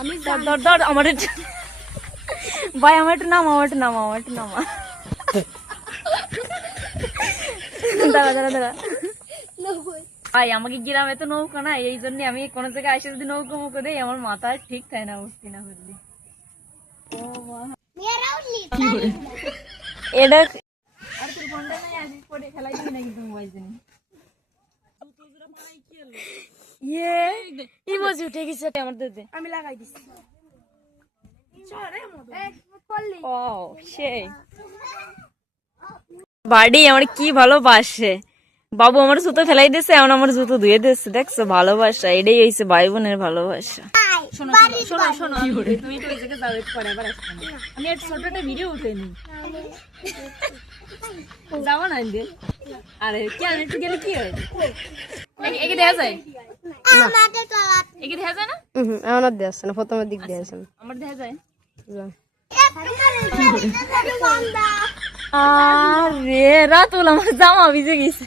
আমি ধর আমার ভাই আমার একটু নামা দাঁড়া ভাই আমাকে গ্রামে তো নৌকা না, এই জন্য আমি কোনো জায়গায় এসে যদি নৌকা মুখে দেই আমার মাথা ঠিক থাকে না, উঠছি না বুঝলি। এটা আর তোর বন্ধা নাই আজ পড়ে খেলাই দিবি না কিন্তু মোবাইল জানি ইয়ে ইমোজি উঠে গেছে আমার দিতে, আমি লাগাই দিছি। ও সেই বাড়ি আমার কি ভালোবাসে, বাবু আমার জুতো ফেলাই দিয়েছে, এখন আমার জুতো ধুয়ে দিচ্ছে, দেখছো ভালোবাসা, এটাই হয়েছে ভাই বোনের ভালোবাসা। শোনো শোনো শোনো তুমি তো ওই জায়গায় যাও, একটু পরে আবার আসবে, আমি একটা ছোট একটা ভিডিও উঠে নি যাবো না এদিকে। আরে কি আমি একটু গেলে কি হয়, একে দেখা যায় একে দেখা যায় না, আমার দেশ না প্রথমের দিক দিয়ে আসেন আমার দেখা যায়। আরে রাতুল আমার জামা ভিজে গেছে,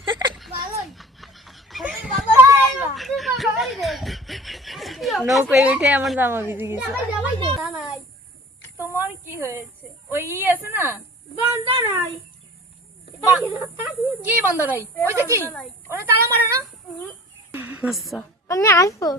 নৌকায় উঠে আমার জামা ভিজে গেছে। তোমার কি হয়েছে, ওই আছে না বন্ধ নাই, কি বন্ধ নাই, ওই যে কি ওরে তালা মারো না। আচ্ছা আমি আসবো।